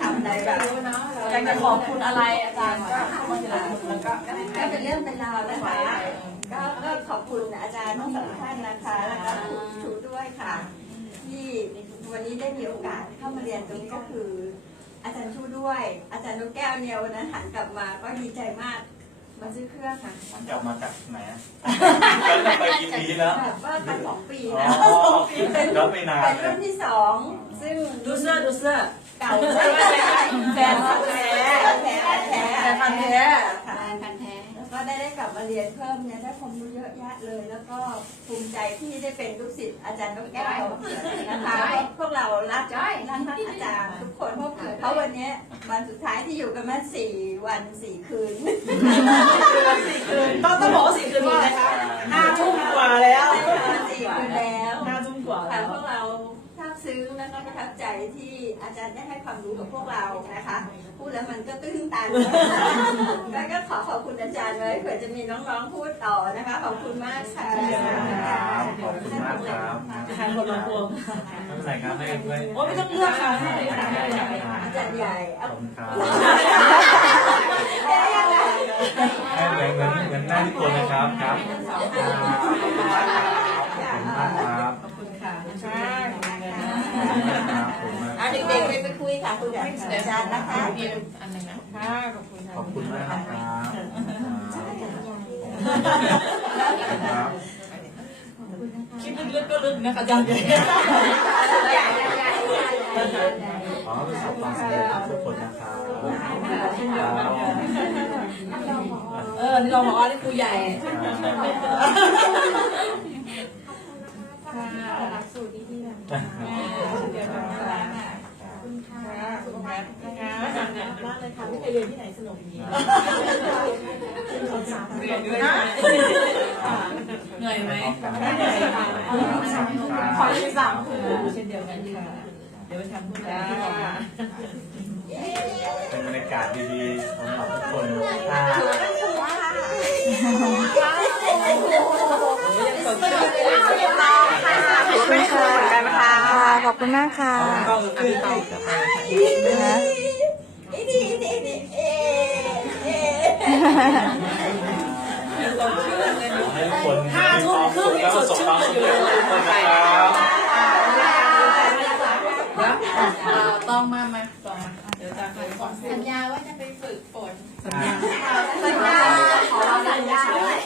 ทำอะไรแบบอยากจะขอบคุณอะไรอาจารย์ก็มาทีหลังแล้วก็ก็เป็นเรื่องเป็นราวนะคะ ก็ก็ขอบคุณอาจารย์ทั้งสองท่านนะคะ แล้วก็คุณชูด้วยค่ะ ที่วันนี้ได้มีโอกาสเข้ามาเรียนตรงนี้ก็คือ อาจารย์ชูด้วย อาจารย์ลูกแก้วเนี่ยวันนั้นหันกลับมาก็ดีใจมาก มาซื้อเครื่องค่ะกลับมาจากไหนอะไปกี่ปีแล้ว แบบว่ากันสองปีอ๋นะอแล้วไม่นานเป็นเลรุ่ยนที่สองซึ่งดูเสื้อดูเสื้อ เก่าใช่ไหมแฟนพันธุ์แท้แท้แท้แฟนพันธุ์แท้ค่ะพันแท้แล้วก็ ได้ได้กลับมาเรียนเพิ่มเนี่ยได้ความรู้เยอะแยะเลย แล้วก็ภูมิใจที่ได้เป็นลูกศิษย์อาจารย์นกแก้วนะคะพวกเรารักรักท่านอาจารย์ทุกคนเพราะวันนี้วันสุดท้ายที่อยู่กันมาสี่วันสี่คืนต้องต้องบอกว่าสี่คืนนี้นะคะห้าทุ่มกว่าแล้วสี่คืนแล้วห้าทุ่มกว่าค่ะแล้วพวกเรา ซาบซึ้งแล้วก็ประทับใจที่อาจารย์ได้ให้ความรู้กับพวกเรานะคะ พูดแล้วมันก็ตื้นตันแล้วก็ขอขอบคุณอาจารย์เลยเผื่อจะมีน้องๆพูดต่อนะคะ ขอบคุณมากค่ะครับขอบคุณมากครับทานคนละตัวไม่เป็นไรครับไม่ไม่โอ้ไม่ต้องเลือกค่ะให้อาจารย์ใหญ่อาจารย์ใหญ่ขเอาอบคุณครับได้ยังไงให้เหมือนเหมือนเหมือนหน้าที่คนนะครับครับขอบคุณมากครับ ขอบคุณค่ะ ครับผมมากเอาเด็กๆไปไปคุยค่ะคุยกับอาจารย์นะคะอันหนึ่งนะค่ะขอบคุณค่ะขอบคุณมากนะครับครับคิดลึกๆก็ลึกนะคะอาจารย์ใหญ่ขอให้ประสบความสำเร็จทุกคนนะครับเออนี่เราบอกว่านี่ครูใหญ่ หลักสูตรดีๆแบบเดี๋ยวค่ะคุณค่ะสุขภาพนะคะมากเลยค่ะไม่เคยเรียนที่ไหนสนุกอย่างนี้เหนื่อยด้วยนะเหนื่อยไหมไม่เหนื่อยค่ะขอที่สามคือเช่นเดียวกันค่ะเดี๋ยวไปทำพูดแล้วที่บอกมาเป็นบรรยากาศดีๆสำหรับทุกคน ถ้าขอบคุณค่ะค่ะขอบคุณมากค่ะก็คือเตากับนะอีดีอีดีอีดีเอ๊ะเอ๊ะเราเชื่อเลยให้ทุกคนมีความสุขและประสบความสำเร็จทุกคนนะครับแล้วต้องมาไหมต้องมาเดี๋ยวจะไปก่อนสัญญาว่าจะไปฝึกฝน สัญญาสัญญาขอสัญญาด้วย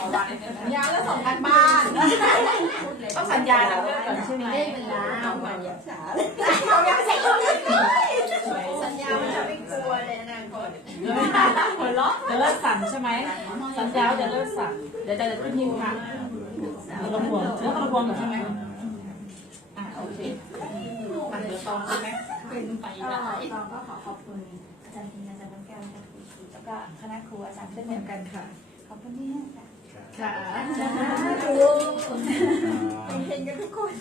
สัญญาแล้วส่งกันบ้านต้องสัญญาแล้วก่อนใช่ไหมได้เวลาเอามาอย่าช้าเลยสัญญาว่าจะไม่กลัวเลยอนาคตหัวเราะจะเลิกสั่นใช่ไหมสัญญาจะเลิกสั่นเดี๋ยวจะจะขึ้นหิ้งค่ะเราต้องห่วงแล้วเราห่วงใช่ไหมอ่าโอเคมันเดี๋ยวตองใช่ไหมเป็นไปได้เราก็ขอขอบคุณอาจารย์ทิน ก็คณะครูอาจารย์เช่นเดียวกันค่ะ ขอบคุณที่ให้ค่ะค่ะถูกเฮงๆกันทุกคน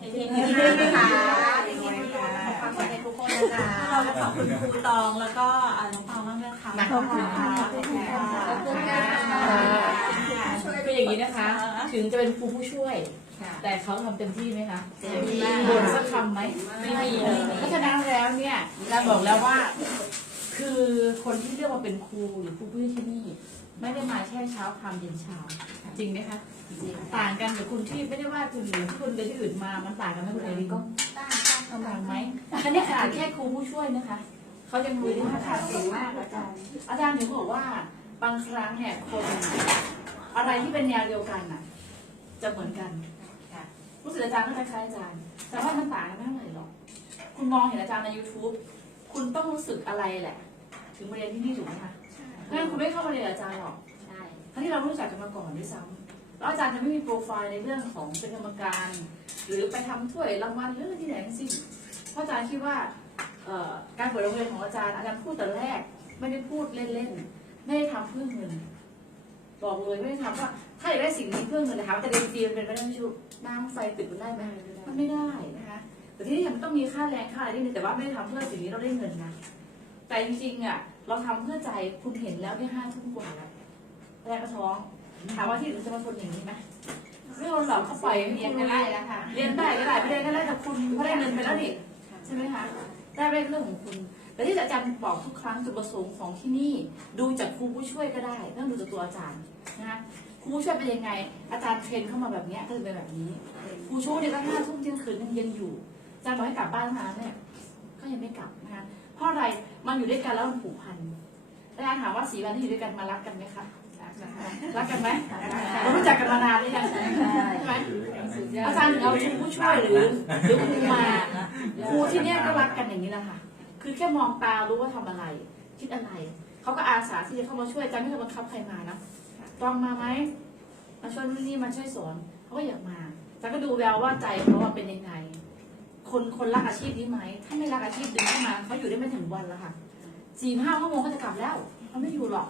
เฮงๆนะคะเฮงๆค่ะความสำเร็จทุกคนนะคะเราขอบคุณครูตองแล้วก็น้องตองมากเลยค่ะขอบคุณค่ะขอบคุณค่ะขอบคุณค่ะช่วยคืออย่างนี้นะคะ ถึงจะเป็นครูผู้ช่วยแต่เขาทำเต็มที่ไหมคะเต็มที่บ่นสักคำไหมไม่มีเลยเพราะฉะนั้นแล้วเนี่ยเราบอกแล้วว่า คือคนที่เรียกว่าเป็นครูหรือครูผู้ช่วยที่นี่ ไม่ได้มาแค่เช้าคำเย็นเช้าจริงไหมคะต่างกันกับคุณที่ไม่ได้ว่าคุณหรือที่คุณไปที่อื่นมามันต่างกันไหมคุณเอริก็ต่างไหมอันนี้ขนาดแค่ครูผู้ช่วยนะคะเขายังรู้ว่าขาดเก่งมากอาจารย์ อาจารย์ถึงบอกว่าบางครั้งเนี่ยคนอะไรที่เป็นแนวเดียวกันน่ะ จะเหมือนกันรู้สึกอาจารย์ก็คล้ายๆอาจารย์แต่ว่ามันต่างกันไม่เท่าไหร่หรอกคุณมองเห็นอาจารย์ใน YouTube คุณต้องรู้สึกอะไรแหละ ถึงมาเรียนที่นี่ถูกไหมคะเพราะฉะนั้นคุณไม่เข้ามาเรียนกับอาจารย์หรอกใช่ทั้งที่เรารู้จักกันมาก่อนด้วยซ้ำแล้วอาจารย์จะไม่มีโปรไฟล์ในเรื่องของเป็นกรรมการ หรือไปทำถ้วยรางวัลหรืออะไรที่ไหนทั้งสิ้นเพราะอาจารย์คิดว่าเอ่อการเปิดโรงเรียนของอาจารย์อาจารย์พูดแต่แรก ไม่ได้พูดเล่นๆไม่ได้ทำเพื่อเงินบอกเลยไม่ได้ทำว่าถ้าอยากได้สิ่งนี้เพื่อเงินนะคะแต่เรียนฟรีมันเป็นไปได้ไหมชุบน้ำไฟตึกมันได้ไหมมันไม่ได้นะคะแต่ที่นี่มันต้องมีค่าแรงค่าอะไรนิดนึงแต่ว่าไม่ได้ทำเพื่อสิ่งนี้เราได้เงินนะ แต่จริงๆอะเราทำเพื่อใจคุณเห็นแล้วที่ห้าทุ่มกว่าแล้วแรกก็ท้องถามว่าที่อื่นจะมาทนอย่างนี้ไหมไม่ทนหรอกเขาปล่อยเรียนกันได้แล้วค่ะเรียนได้ก็ได้ไม่ได้ก็ได้แต่คุณเขาได้เงินไปแล้วนี่ใช่ไหมคะได้เป็นเรื่องของคุณแต่ที่อาจารย์บอกทุกครั้งจุดประสงค์ของที่นี่ ดูจากครูผู้ช่วยก็ได้ไม่ต้องดูจากตัวอาจารย์นะคะครูผู้ช่วยเป็นยังไง อาจารย์เทรนเข้ามาแบบนี้ก็จะเป็นแบบนี้ครูช่วยเนี่ยก็ห้าทุ่มเที่ยงคืนยังเย็นอยู่อาจารย์บอกให้กลับบ้านมาเนี่ยก็ยังไม่กลับนะคะเพราะอะไร มันอยู่ด้วยกันแล้วมันผูกพันอาจารย์ถามว่าสีวันที่อยู่ด้วยกันมารักกันไหมคะรักกันไหมเรารู้จักกันมานานหรือยังใช่ไหมอาจารย์ถึงเอาครูผู้ช่วยหรือหรือครูมาครูที่เนี่ยก็รักกันอย่างนี้แหละค่ะคือแค่มองตารู้ว่าทำอะไร คิดอะไรเขาก็อาสาที่จะเข้ามาช่วยอาจารย์ไม่เคยบังคับใครมานะต้องมาไหมมาช่วยนู่นนี่มาช่วยสอนเขาก็อยากมาอาจารย์ก็ดูแววว่าใจเขาว่าเป็นยังไง คนคนรักอาชีพนี้ไหม ถ้าไม่รักอาชีพดึงเข้ามาเขาอยู่ได้ไม่ถึงวันแล้วค่ะสี่ห้าชั่วโมงก็จะกลับแล้วเขาไม่อยู่หรอก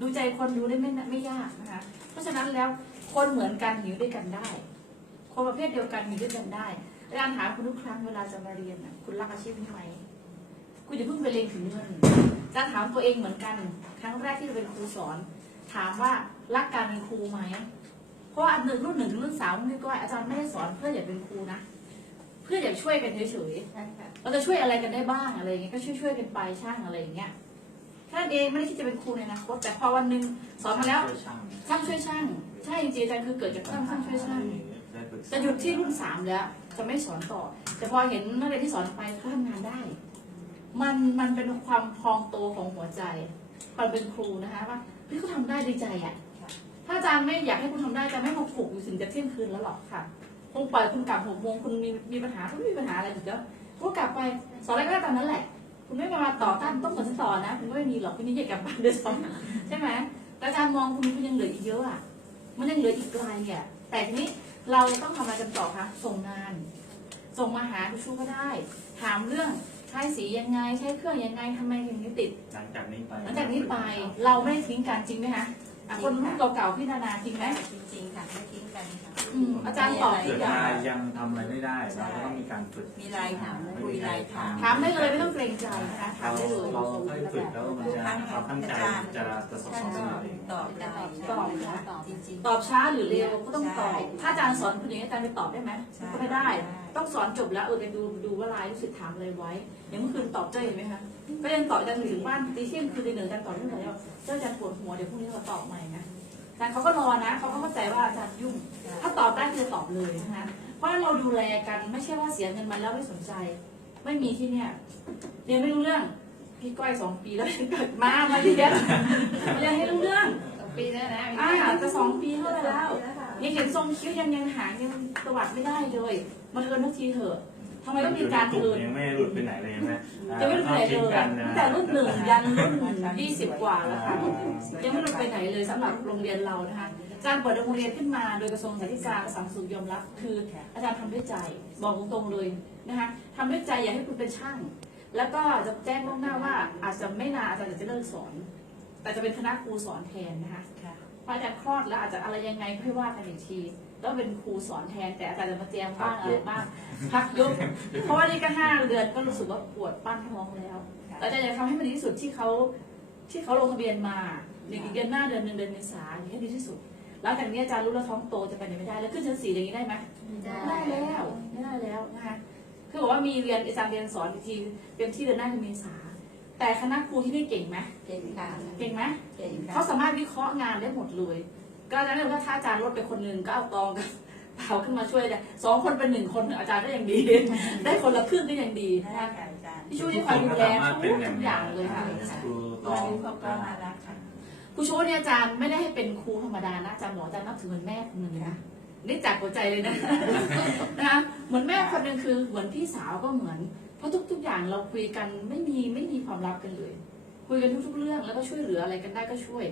ดูใจคนดูได้ไม่ไม่ยากนะคะ เพราะฉะนั้นแล้วคนเหมือนกันอยู่ด้วยกันได้ คนประเภทเดียวกันมีด้วยกันได้อาจารย์ถามคุณทุกครั้งเวลาจะมาเรียนนะคุณรักอาชีพนี้ไหมคุณอย่าเพิ่งไปเรียนถึงเงินอาจารย์ถามตัวเองเหมือนกัน ครั้งแรกที่เราเป็นครูสอน ถามว่ารักการเป็นครูไหมเพราะว่าหนึ่งรุ่นหนึ่งถึงรุ่นสามนี่ก็อาจารย์ไม่ได้สอนเพื่ออยากเป็นครูนะ พื่ออยากช่วยกันเฉยๆเราจะช่วยอะไรกันได้บ้างอะไรอย่างเงี้ยก็ช่วยๆกันไปช่างอะไรอย่างเงี้ยแค่นั้นเองไม่ได้คิดจะเป็นครูในอนาคตแต่พอวันหนึ่งสอนมาแล้วช่างช่วยช่างใช่จริงๆอาจารย์คือเกิดจากช่างช่างช่วยช่าง จะหยุดที่รุ่นสามแล้ว จะไม่สอนต่อ แต่พอเห็นนักเรียนที่สอนไปเขาทำงานได้ มันมันเป็นความพองโตของหัวใจตอนเป็นครูนะคะว่าเฮ้ยเขาทำได้ดีใจอะ ถ้าอาจารย์ไม่อยากให้คุณทำได้อาจะไม่มาปลุกอยู่ถึงจะเที่ยงคืนแล้วหรอกค่ะ คงปล่อยคุณกลับหกโมงคุณมีมีปัญหาคุณไม่มีปัญหาอะไรอยู่แล้วคุณก็กลับไปสอนอะไรก็ได้ตามนั้นแหละ คุณไม่มาต่อต้านต้องสอนฉันต่อนะคุณก็ไม่มีหรอกคุณนี่อยากกลับบ้านเดือดร้อนใช่ไหมแต่อาจารย์มองคุณคุณยังเหลืออีกเยอะอะมันยังเหลืออีกไกลอะแต่ทีนี้เราต้องทำอะไรกันต่อคะส่งงาน ส่งมาหาคุณชูก็ได้ ถามเรื่องใช้สียังไงใช้เครื่องยังไงทำไมถึงนี้ติด หลังจากนี้ไป หลังจากนี้ไปเราไม่ได้ทิ้งกันจริงไหมคะ อะคนรุ่นเก่าๆพี่นานาจริงไหม จริงๆค่ะไม่ทิ้งกันค่ะอืมอาจารย์ตอบ เกิดมายังทำอะไรไม่ได้เราก็ต้องมีการฝึกมีรายถามคุยรายถาม ถามได้เลยไม่ต้องเกรงใจนะคะถาเรามได้เลยเราค่อยฝึกแล้วมันจะความตั้งใจจะจะสอบสอบเองตอบได้ตอบนะจริง ตอบช้าหรือเร็วก็ต้องตอบ ถ้าอาจารย์สอนคุณอย่างนี้อาจารย์ไปตอบได้ไหมใช่ก็ไม่ได้ต้องสอนจบแล้วเออไปดูดูว่าลายรู้สึกถามอะไรไว้อย่างเมื่อคืนตอบเจ้าเห็นไหมคะ ก็ยังตอบอาจารย์ถึงบ้านตีเที่ยงคืนตีหนึ่งอาจารย์ตอบไม่ไหวแล้วเจ้าอาจารย์ปวดหัวเดี๋ยวพรุ่งนี้เราตอบใหม่นะอาจารย์เขาก็รอนะเขาก็เข้าใจว่าอาจารย์ยุ่ง ถ้าตอบได้คือตอบเลยนะคะเพราะฉะนั้นเราดูแลกันไม่ใช่ว่าเสียเงินมาแล้วไม่สนใจ ไม่มีที่เนี่ยเรียนไม่รู้เรื่องพี่ก้อยสองปีแล้วเกิดมามาเรียนมาเรียนให้รู้เรื่องปีแล้วนะอ่าจะสองปีเท่าไหร่แล้วยังเห็นทรงคิ้วยังยังหางยังตวัดไม่ได้เลยมาเทิร์นทุกทีเถอะ ทำไมต้องมีการกลุ่เทิร์นยังไม่หลุดไปไหนเลยใช่ไหมยังไม่หลุดไปไหนเลยตั้งแต่รุ่นหนึ่งยันรุ่นยี่สิบกว่าแล้วค่ะยังไม่หลุดไปไหนเลยสำหรับโรงเรียนเรานะคะการเปิดโรงเรียนขึ้นมาโดยกระทรวงศึกษาธิการสังสุขยอมรับคือ อาจารย์ทำด้วยใจบอกตรงๆเลยนะคะทำด้วยใจอยากให้คุณเป็นช่าง แล้วก็จะแจ้งล่วงหน้าว่าอาจจะไม่นานอาจารย์จะเลิกสอน แต่จะเป็นคณะครูสอนแทนนะคะพออาจารย์คลอดแล้วอาจจะอะไรยังไงค่อยว่ากันอีกที แล้วเป็นครูสอนแทนแต่อาจารย์จะมาเตรียมบ้างอะไรบ้างพักยกเพราะว่านี่ก็ห้าเดือนก็รู้สึกว่าปวดปั้นท้องแล้วแล้วอาจารย์จะทำให้มันดีที่สุดที่เขาที่เขาลงทะเบียนมาอีกเดือนหน้าเดือนหนึ่งเดือนเมษาอย่างนี้ให้ดีที่สุดหลังจากนี้อาจารย์รู้แล้วท้องโตจะไปไหนไม่ได้แล้วขึ้นชั้นสี่อย่างนี้ได้ไหมไม่ได้แล้วไม่ได้แล้วนะคะคือบอกว่ามีเรียนอาจารย์เรียนสอนอีกทีเป็นที่เดือนหน้าเดือนเมษาแต่คณะครูที่นี่เก่งไหมๆเก่งค่ะเก่งไหมเก่งค่ะเขาสามารถวิเคราะห์งานได้หมดเลย ก็อาจารย์เรียกว่าถ้าอาจารย์ลดไปคนหนึ่งก็เอาตองกับเผาขึ้นมาช่วยได้สองคนเป็นหนึ่งคนอาจารย์ก็ยังดี ได้คนละครึ่งก็ยังดีนะได้คะค่ะอาจารย์พี่ชูนี่คอยดูแลสามารถเป็นทุกอย่างเลยค่ะครูตตออนงนี้เขาก็น่ารักค่ะผู้ชูเนี่ยอาจารย์ไม่ได้ให้เป็นครูธรรมดานะอาจารย์บอกอาจารย์นับถือเหมือนแม่คนหนึ่งเลยนะนี่จากหัวใจเลยนะนะคะเหมือนแม่คนหนึ่งคือเหมือนพี่สาวก็เหมือน เพราะทุก ๆ อย่างเราคุยกันไม่มีไม่มีความลับกันเลย คุยกันทุก ๆ เรื่องแล้วก็ช่วยเหลืออะไรกันได้ก็ช่วย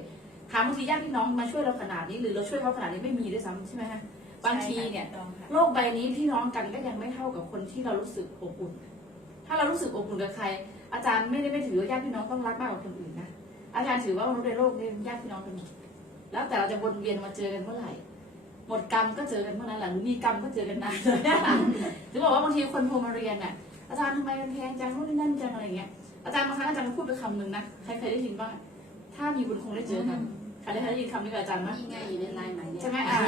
ถามบางทีญาติพี่น้องมาช่วยเราขนาดนี้หรือเราช่วยเขาขนาดนี้ไม่มีด้วยซ้ำใช่ไหมคะบางทีเนี่ยโลกใบนี้พี่น้องกันก็ยังไม่เท่ากับคนที่เรารู้สึกอบอุ่น ถ้าเรารู้สึกอบอุ่นกับใคร อาจารย์ไม่ได้ไม่ถือว่าญาติพี่น้องต้องรักมากกว่าคนอื่นนะอาจารย์ถือว่ามนุษย์ในโลกนี้เป็นญาติพี่น้องกันหมดแล้วแต่เราจะวนเวียนมาเจอกันเมื่อไหร่หมดกรรมก็เจอกันเมื่อนั้นแหละหรือมีกรรมก็เจอกันนานเลยถึงบอกว่าบางทีคนโทรมาเรียนน่ะอาจารย์ทำไมมันแพงจังนู่นนี่นั่นจังอะไรเงี้ยอาจารย์บางครั้งอาจารย์พูดไปคำหนึ่งนะใครเคยได้ยินบ้างถ้ามีคุณคงได้เจอกัน ใครได้เคยได้ยินคำนี้กับอาจารย์ไหมนี่ไงอยู่ในไลน์ไหนเนี่ยใช่ไหมอ่า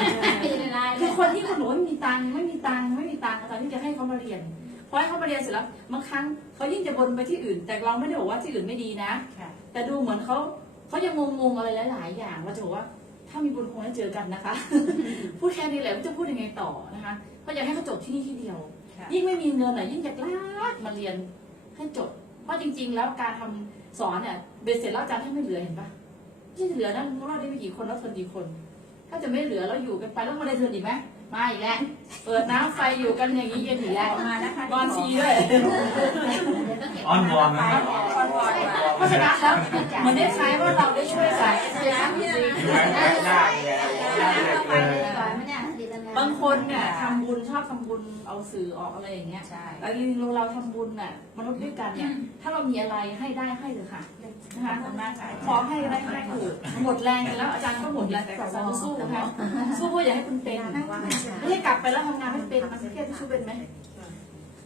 อยู่ในไลน์คือคนที่คนหนูไม่มีตังค์ไม่มีตังค์ไม่มีตังค์อาจารย์ที่จะให้เขามาเรียนพพอให้เขามาเรียนเสร็จแล้วบางครั้งเขายิ่งจะวนไปที่อื่น แต่เราไม่ได้บอกว่าที่อื่นไม่ดีนะ แต่ดูเหมือนเขาเขายังงงๆอะไรหลาย ๆ อย่างเราจะบอกว่าถ้ามีบุญคงได้เจอกันนะคะ พูดแค่นี้แหละว่าจะพูดยังไงต่อนะคะเพราะอยากให้เขาจบที่นี่ที่เดียว ยิ่งไม่มีเงินอะยิ่งอยากลากมาเรียนให้จบเพราะจริง ๆ แล้วการทำสอนเนี่ยเบ็ดเสร็จแล้วอาจารย์ถ้าไม่เหลือเห็นปะ ที่เหลือนะเราได้ไปกี่คนแล้วทนกี่คน ถ้าจะไม่เหลือแล้วอยู่กันไปแล้วมาได้เทินอีกไหมมาอีกแล้วเปิดน้ำไฟอยู่กันอย่างนี้เย็นอีกแล้วมานะคะนอนทีด้วยอ้อนวอนนะครับเพราะฉะนั้นแล้วเหมือนได้ใช้ว่าเราได้ช่วยกันจริงหน้าไงหน้าเด็กเลย บางคนเนี่ยทำบุญชอบทำบุญเอาสื่อออกอะไรอย่างเงี้ยใช่ แต่จริงๆเราทำบุญน่ะมนุษย์ด้วยกันเนี่ยถ้าเรามีอะไรให้ได้ให้เลยค่ะนะคะทำหน้าขอให้ได้ให้คือหมดแรงกันแล้วอาจารย์ก็หมดแรงแต่อาจารย์ก็สู้นะคะสู้เพื่ออย่าให้คุณเป็นไม่ใช่กลับไปแล้วทำงานไม่เป็นมันเครียดพี่ชูเป็นไหม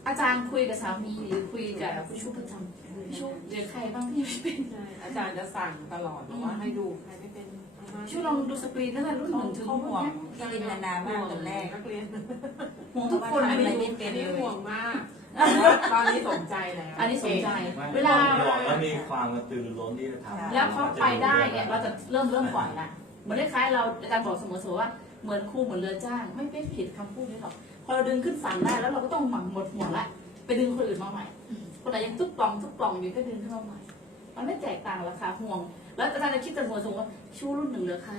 อาจารย์คุยกับสามีหรือคุยกับพี่ชูประจำพี่ชูเดี๋ยวใครบ้างที่ไม่เป็นใช่อาจารย์จะสั่งตลอดบอกว่าให้ดูใครไม่เป็น เอามาพี่ชูลองดูสกรีนตั้งแต่รุ่นหนึ่งถึงเขารุ่นห่วงเนี้ยกลินนานามากตอนแรกนักเรียนห่วงทุกคนทำอันอะไรนี้ไม่เป็นนี่เลยห่วงมาก ตอนนี้สนใจแล้วอันนี้สนใจ เวเวลาลาบอกแล้วมีความกระตือรือร้นที่จะทำแล้วเขาไปได้เนี่ยเราจะเริ่มเริ่มปล่อยละเหมือนคล้ายๆเราอาจารย์บอกเสมอๆว่าเหมือนครูเหมือนเรือจ้าง ไม่ไม่ผิดคำพูดนี้หรอกพอเราดึงขึ้นฝั่งได้แล้วเราก็ต้องหมั่งหมดหัวละไปดึงคนอื่นมาใหม่คนไหนยังทุบปล่องทุบปล่องอยู่ก็ดึงขึ้นมาใหม่มันไม่แตกต่างหรอกค่ะห่วง แล้วอาจารย์จะคิดแต่หัวสมว่าชูรุ่นหนึ่งเหลือใคร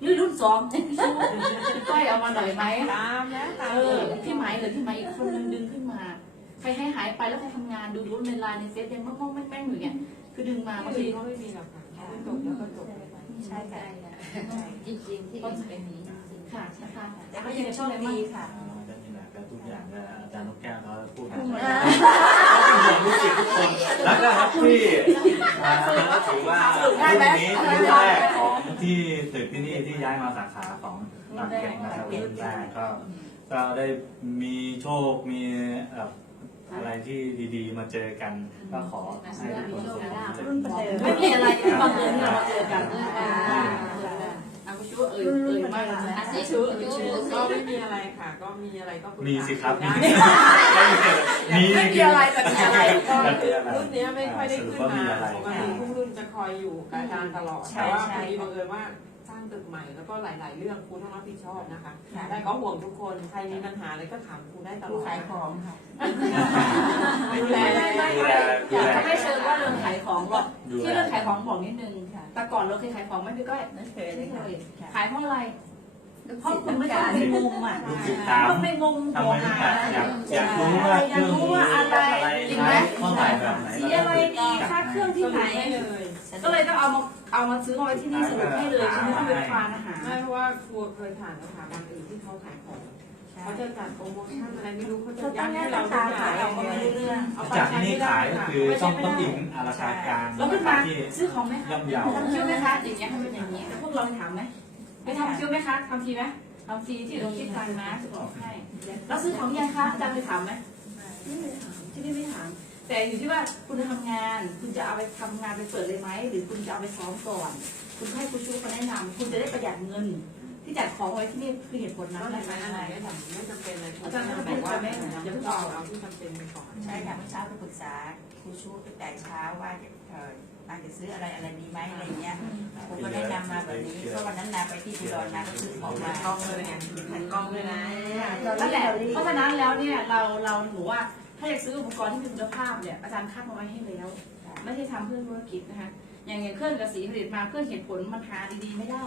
หรือรุ่นสองชูพี่ก้อยเอามาหน่อยไหมตามแล้วตามเออพี่ไหมหรือพี่ไหมอีกคนนึงดึงขึ้นมาใครให้หายไปแล้วใครทำงานดูดูในไลน์ในเฟซยังม่องๆแม่งๆอยู่เนี่ยคือดึงมาบางทีทีก็ไม่มีหรอกค่ะเขาจบแล้วก็จบไปใช่ค่ะจริงๆที่อื่นเป็นอย่างนี้จริงค่ะนะคะแต่ก็ยังโชคดีค่ะอ่าก็นี่แหละก็ทุกอย่างก็อาจารย์นกแก้วเขาพูด นลูกศิษย์ทุกคนแล้วก็แฮปปี้อ่ถือว่ารุ่นนี้รุ่นแรกของที่ตึกที่นี่ที่ย้ายมาสาขาของบางเก่งนะครับรุ่นแรกก็ก็ได้มีโชคมีอะไรที่ดีๆ มาเจอกันก็ขอให้ทุกคนสุขภาพรุ่นประเดิมไม่มีอะไรบังเอิญ ก็ไม่มีอะไรค่ะ ก็มีอะไรก็ปกษามีสิครับ ได้มี ไม่มีอะไรแต่มีอะไรก็รุ่นเนี้ยไม่ค่อยได้สรุปขึ้นว่ามีมาอะไรปกติทุกรุ่นจะคอยอยู่กับอาจารย์ตลอดใช่แต่ว่าใช่พอดีบังเอิญว่าสร้างตึกใหม่แล้วก็หลาย ๆ เรื่องครูต้องรับผิดชอบนะคะค่ะแต่ก็ห่วงทุกคนใครมีปัญหาอะไรก็ถามครูได้ตลผู้อดขายของค่ะดูแลไม่ไม่ดูแลดูอยากแลจะไม่เชิญว่าเรื่องขายของหรอกดูแลที่เรื่องขายของบอกนิดนึงแต่ก่อนเราเคยขายของไหมพี่ก้อยไม่เคยเลไม่ยเคค่ะยขายเพราะอะไร เพราะคุณไม่ต้องไปงมอะลูกศิษย์ถามต้องไปงมทำหัวไมหาอยากอยากรู้ว่าเครื่องนี้อะไรใช้เท่าไหร่แบบไหนสีอะไรดีค่าเครื่องที่ไหนให้เลยก็เลยต้องเอามาเอามาซื้อมาไว้ที่นี่สรุปให้เลยใช่ไหมที่เป็นฟานอาหารไม่เพราะว่าครูเคยผ่านสถาบันอื่นที่เขาขายของเขาจะจัดโปรโมชั่นอะไรไม่รู้เขาจะเขาต้ยัองดแยให้กเราราทุคากอย่าขางยเราก็ไม่รู้เรื่องเอาไปจากใช้ที่นี่ไม่ได้ขายก็ค่ะคือต้องต้องอิงอาราคากลางแล้วขึ้นมาที่ซื้อของไหมคะย่อมเยาทำคิ้วไหมคะอย่างเงี้ยให้เป็นอย่างนี้แต่พวกเราไปถามไหม ไปทำคิ้วไหมคะทำฟรีไหมทำฟรีที่โรงคิดตังค์นะจะบอกให้ แล้วซื้อของยังคะอาจารย์ไปถามไหมไม่ได้ถามที่นี่ไม่ถาม แต่อยู่ที่ว่าคุณจะทำงาน คุณจะเอาไปทำงานไปเปิดเลยไหมหรือคุณจะเอาไปซ้อมก่อน คุณให้คุณชูเขาแนะนำคุณจะได้ประหยัดเงิน ที่จัดของไว้ที่นี่คือเหตุผลแล้นั้วนไหนแหละไหนอะไรไม่จำไม่จำเป็นเลยอาจารย์ไม่จำเป็นบอกว่าไม่อย่าอย่าเพิ่เพิ่งงเอาเอาเอาที่จำเป็นไปก่อนใช่ค่ะเมื่อเช้าไปปรึกษาครูชูตั้งแต่เช้าว่า จะเออนางจะซื้ออะไรอะไรดีไหมอะไรเงี้ยครูก็แนะนำมาแบบนี้เพราะวันนั้นนางไปที่อุดรนางก็ซื้อของมากล้องเลยไงถ่ายกล้องเลยนะนั่นแหละเพราะฉะนั้นแล้วเนี่ยเราเราหนูว่าถ้าอยากซื้ออุปกรณ์ที่มีคุณภาพเนี่ยอาจารย์คัดมาไว้ให้แล้วไม่ใช่ทำเพื่อธุรกิจนะคะอย่างอย่างเครื่องกระสีผลิตมาเพื่อเหตุผลมันหาดีๆไม่ได้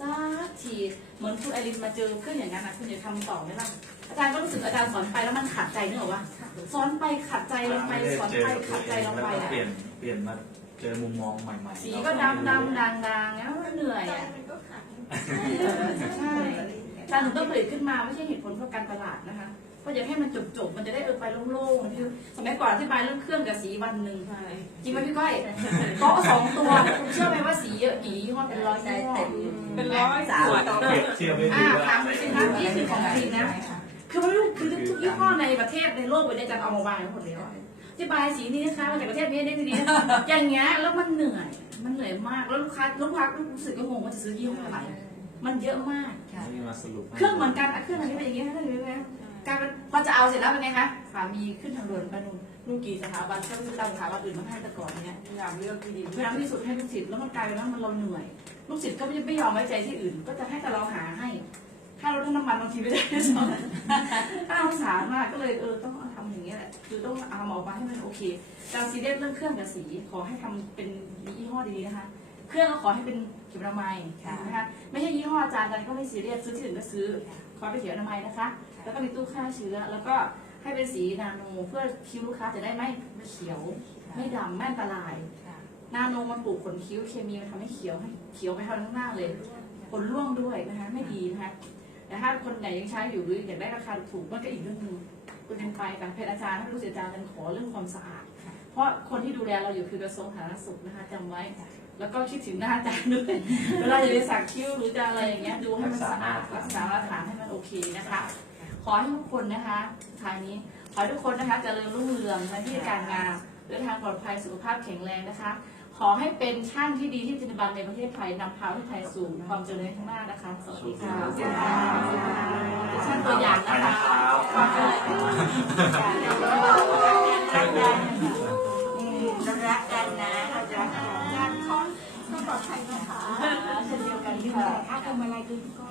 สักทีเหมือนคุณไอรินมาเจอเครื่องอย่างนั้นนะคุณจะทำต่อไหมล่ะอาจารย์ก็รู้สึกอาจารย์สอนไปแล้วมันขัดใจเนกอะวะสอนไปขัดใจลงไปไม่ได้สอนเจอไปกับตัขัวดเอใจงลงแล้วไปก็อะเปลี่ยนเปลี่ยนมาเจอมุมมองใหม่ๆสีก็ดำดำด่างด่างแล้วมันเหนื่อยอะใช่การถึงต้องผลิตขึ้นมาไม่ใช่เหตุผลเพราะการตลาดนะคะเพราะอยากให้มันจบจบๆ มันจะได้เออไปโล่งๆคือสมัยก่อนอธิบายเรื่องเครื่องกับสีวันหนึ่งใช่จริงไหมพี่ก้อยโต๊ะสองตัวคุณเชื่อไหมว่าสีเยอะกี่ยี่ห้อเป็นร้อยยี่ห้อเป็นร้อยขวดเปรียบเทียบให้อ่าดูว่าถามสิคะนี่คือของจริงนะคือไม่รู้คือทุกยี่ห้อในประเทศในโลกวันนี้จะเอามาวางไว้หมดแล้ว อะอธิบายสีนี้นะคะมาจากประเทศนี้นี่นี้นะอย่างเงี้ยแล้วมันเหนื่อย มันเหนื่อยมากแล้วลูกค้าลูกค้ารู้สึกก็งงว่าจะซื้อยี่ห้ออะไรมันเยอะมากนี่มาสรุปให้เครื่องเหมือนกันอะเครื่องอันนี้เป็นอย่างเงี้ยเครื่องนี้เป็นอย่างเงี้ยกลายเป็นพอจะเอาเสร็จแล้วเป็นไงคะสามีขึ้นทางด่วนไปนู่นนู่นกี่สถาบันก็ไม่รู้ตามสถาบันอื่นมาให้แต่ก่อนเนี่ยพยายามเลือกที่ดีพยายามที่สุดให้ลูกศิษย์แล้วมันกลายเป็นว่ามันเราเหนื่อยลูกศิษย์ก็ไม่ไม่ยอมไว้ใจที่อื่น ก็จะให้แต่เราหาให้ค่ารถน้ำมันบางทีไม่ได้ด้วยซ้ำน่าสงสารมากก็เลยเออต้องเอย่างนี้ยแหละคือต้องเอาออกมาให้มันโอเคการซีเรียสเรื่องเครื่องกับสีขอให้ทำเป็นยี่ห้อดีๆนะคะ เครื่องก็ขอให้เป็นเข็มอนามัยนะคะไม่ใช่ยี่ห้ออาจารย์อาจารย์ก็ไม่ซีเรียสซื้อที่อื่นก็ซื้อขอเป็นเข็มอนามัยนะคะ แล้วก็มีตู้ฆ่าเชื้อ แล้วก็ให้เป็นสีนาโนเพื่อคิ้วลูกค้าจะได้ไม่ไม่เขียว ไม่ดำไม่อันตรายนาโนมันปลูกขนคิ้วเคมีมันทำให้เขียวให้เขียวไปทางข้างหน้าเลยขนร่วงด้วยนะคะไม่ดีนะคะแต่ถ้าคนไหนยังใช้อยู่หรืออยากได้ราคาถูกมันก็อีกเรื่องหนึง คุณยังไปกับเพจอาจารย์ถ้ารู้สึกอาจารย์จะขอเรื่องความสะอาด เพราะคนที่ดูแลเราอยู่คือกระทรวงสาธารณสุขนะคะจำไว้ แล้วก็คิดถึงหน้าอาจารย์ด้วย เวลาจะไปสักคิ้วหรือจะอะไรอย่างเงี้ยดูให้มันสะอาดรักษามาตรฐานให้มันโอเคนะคะ ขอให้ทุกคนนะคะท้ายนี้ขอให้ทุกคนนะคะเจริญรุ่งเรืองในที่การงานเดินทางปลอดภัยสุขภาพแข็งแรงนะคะ ขอให้เป็นช่างที่ดีที่จะบันในประเทศไทยนำพาประเทศไทยสู่ความเจริญข้างหน้านะคะ สวัสดีค่ะเป็นช่างตัวอย่างนะคะขอบคุณค่ะเรารักกันนะเรารักกันนคอนต้องปลอดภัยนะคะเช่นเดียวกันค่ะถ้าทำอะไรคือก็